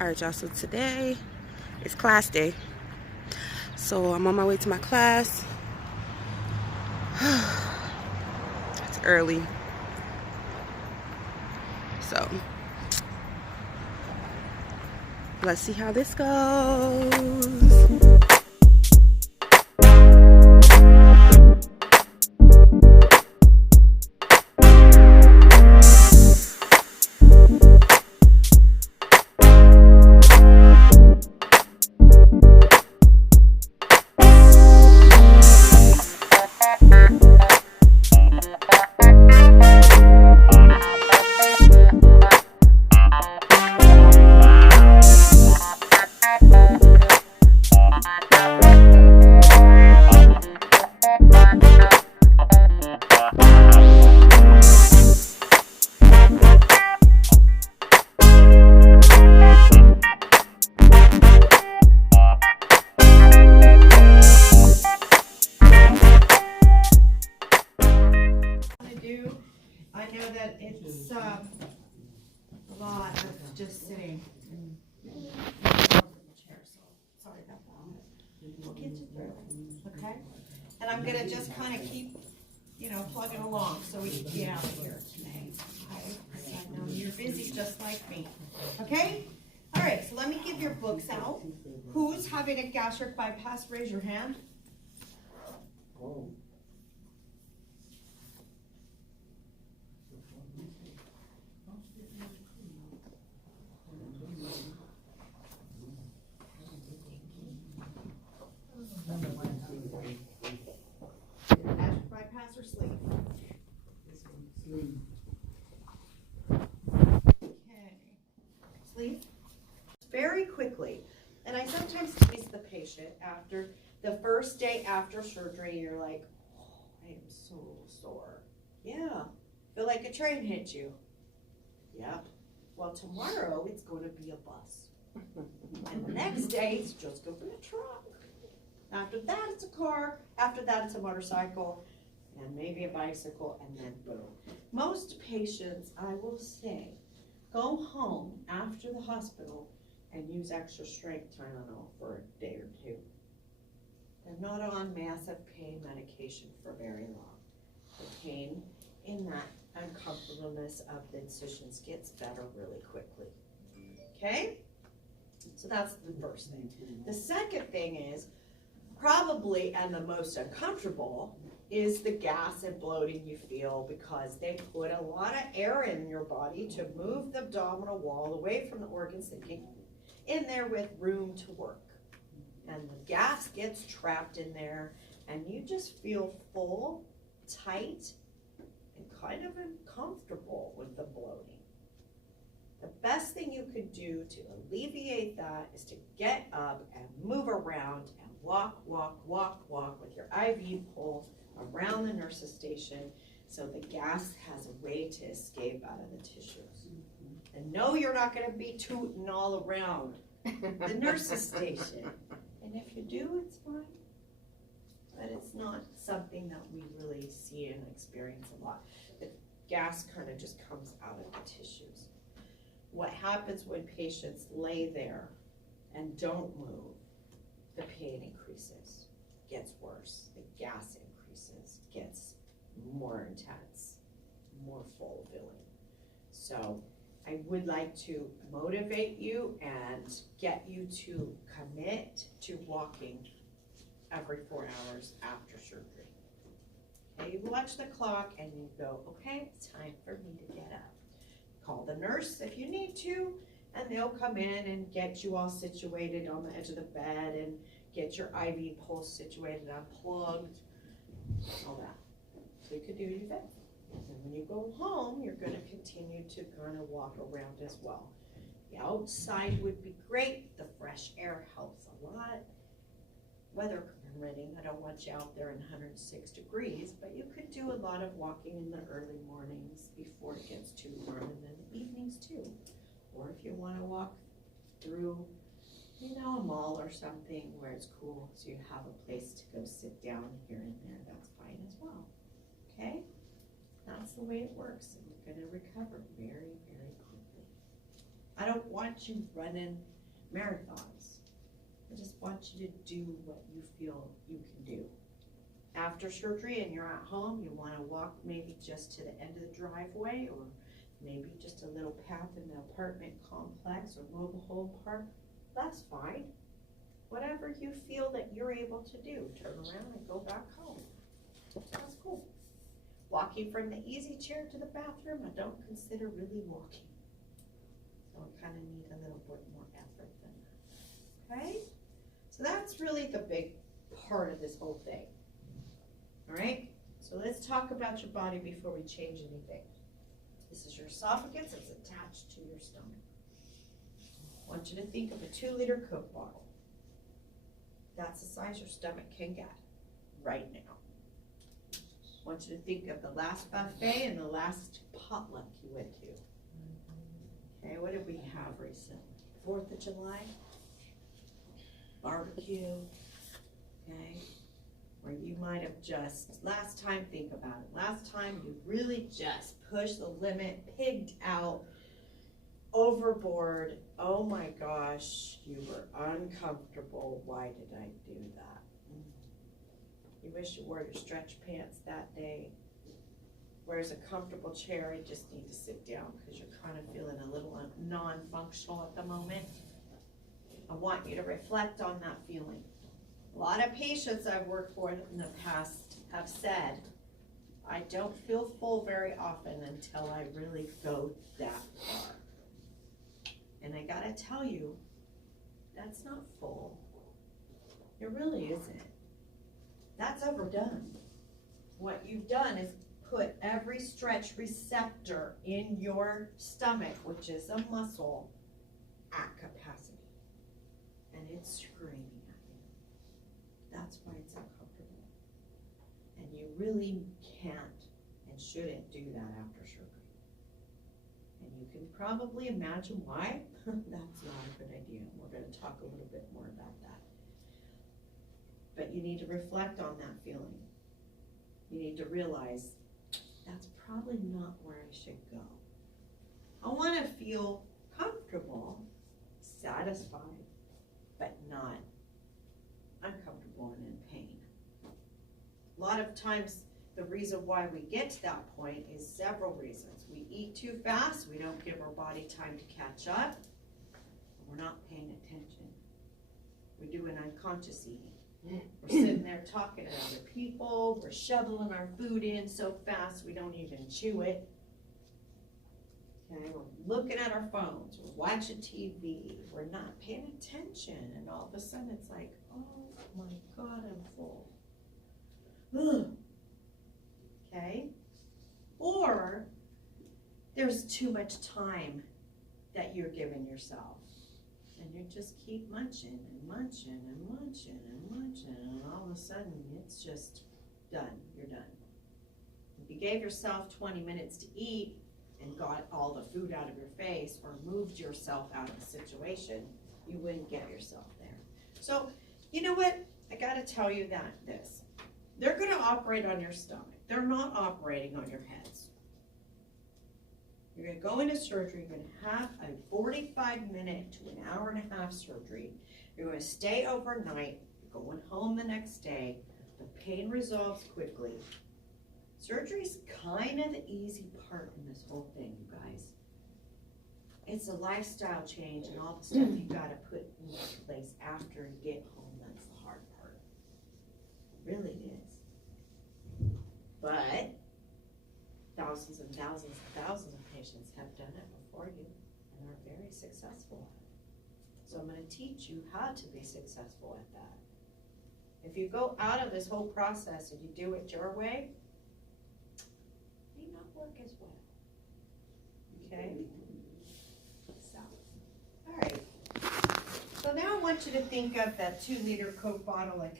Alright y'all, so today is class day. So I'm on my way to my class. It's early. So let's see how this goes. I know that it's a lot of just sitting in the chair, so sorry about that. We'll get you through it, okay? And I'm gonna just kind of keep, plugging along so we can get out of here today. Okay? So I know you're busy just like me. Okay? All right, so let me give your books out. Who's having a gastric bypass? Raise your hand. Gastric bypass or sleep? Sleep. Okay. Sleep. Very quickly. And I sometimes tease the patient after the first day after surgery, you're like, oh, I am so sore. Yeah. Feel like a train hit you. Yep. Well, tomorrow it's going to be a bus. And the next day it's just going to be a truck. After that it's a car. After that it's a motorcycle. And maybe a bicycle. And then boom. Most patients, I will say, go home after the hospital and use extra strength Tylenol for a day or two. They're not on massive pain medication for very long. The pain in that uncomfortableness of the incisions gets better really quickly. Okay? So that's the first thing. The second thing is, probably and the most uncomfortable, is the gas and bloating you feel because they put a lot of air in your body to move the abdominal wall away from the organs that get in there with room to work. And the gas gets trapped in there and you just feel full, tight, and kind of uncomfortable with the bloating. The best thing you could do to alleviate that is to get up and move around and walk with your IV pole around the nurse's station so the gas has a way to escape out of the tissues. And no, you're not going to be tooting all around the nurse's station. And if you do, it's fine. But it's not something that we really see and experience a lot. The gas kind of just comes out of the tissues. What happens when patients lay there and don't move, the pain increases, gets worse, the gas increases, gets more intense, more full filling. So I would like to motivate you and get you to commit to walking every 4 hours after surgery. Okay, you watch the clock and you go, okay, it's time for me to get up. Call the nurse if you need to, and they'll come in and get you all situated on the edge of the bed and get your IV pulse situated, unplugged, all that. So you could do your thing. And when you go home, you're going to continue to kind of walk around as well. The outside would be great. The fresh air helps a lot. Weather permitting, I don't want you out there in 106 degrees, but you could do a lot of walking in the early mornings before it gets too warm, and then the evenings too. Or if you want to walk through, a mall or something where it's cool, so you have a place to go sit down here and there, that's fine as well. Okay? That's the way it works, and you're going to recover very, very quickly. I don't want you running marathons. I just want you to do what you feel you can do. After surgery and you're at home, you want to walk maybe just to the end of the driveway, or maybe just a little path in the apartment complex or mobile home park. That's fine. Whatever you feel that you're able to do, turn around and go back home. That's cool. Walking from the easy chair to the bathroom, I don't consider really walking. So I kind of need a little bit more effort than that. Okay? So that's really the big part of this whole thing. All right? So let's talk about your body before we change anything. This is your esophagus. It's attached to your stomach. I want you to think of a 2-liter Coke bottle. That's the size your stomach can get right now. I want you to think of the last buffet and the last potluck you went to. Okay, what did we have recently? 4th of July? Barbecue, okay? Where you might have just, last time, think about it. Last time you really just pushed the limit, pigged out, overboard. Oh my gosh, you were uncomfortable. Why did I do that? You wish you wore your stretch pants that day. Where's a comfortable chair? You just need to sit down because you're kind of feeling a little non-functional at the moment. I want you to reflect on that feeling. A lot of patients I've worked for in the past have said, I don't feel full very often until I really go that far. And I gotta tell you, that's not full. It really isn't. That's overdone. What you've done is put every stretch receptor in your stomach, which is a muscle, at capacity. And it's screaming at you. That's why it's uncomfortable. And you really can't and shouldn't do that after surgery. And you can probably imagine why. That's not a good idea. We're going to talk a little bit more about that. But you need to reflect on that feeling. You need to realize that's probably not where I should go. I want to feel comfortable, satisfied, but not uncomfortable and in pain. A lot of times the reason why we get to that point is several reasons. We eat too fast, we don't give our body time to catch up, we're not paying attention. We're doing unconscious eating. We're sitting there talking to other people, we're shoveling our food in so fast we don't even chew it. Okay, we're looking at our phones, we're watching TV, we're not paying attention, and all of a sudden it's like, oh my God, I'm full. Ugh. Okay? Or there's too much time that you're giving yourself. And you just keep munching and munching and munching and munching, and all of a sudden it's just done. You're done. If you gave yourself 20 minutes to eat and got all the food out of your face or moved yourself out of the situation, you wouldn't get yourself there. So, you know what? I got to tell you this. They're going to operate on your stomach. They're not operating on your heads. You're going to go into surgery. You're going to have a 45-minute to an hour and a half surgery. You're going to stay overnight. You're going home the next day. The pain resolves quickly. Surgery is kind of the easy part in this whole thing, you guys. It's a lifestyle change and all the stuff you got to put in place after you get home. That's the hard part. It really is. But thousands and thousands and thousands of patients have done it before you and are very successful. So I'm going to teach you how to be successful at that. If you go out of this whole process and you do it your way, it may not work as well. Okay? So, all right. So now I want you to think of that 2-liter Coke bottle like